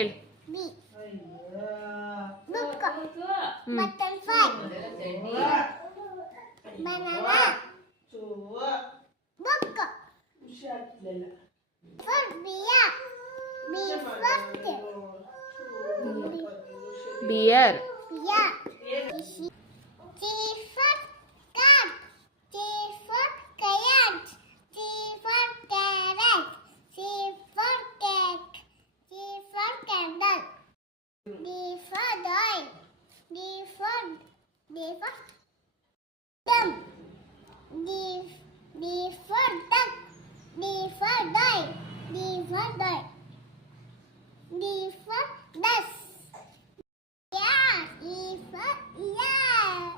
ಹೇಳು. B. Book. Butterfly. Banana. Book. For beer. B for beer. beer. C for cat. C for cat. C for carrot. C for cake. C for candle. D for doll. D for dumb. D for duck. D for doll. D for doll.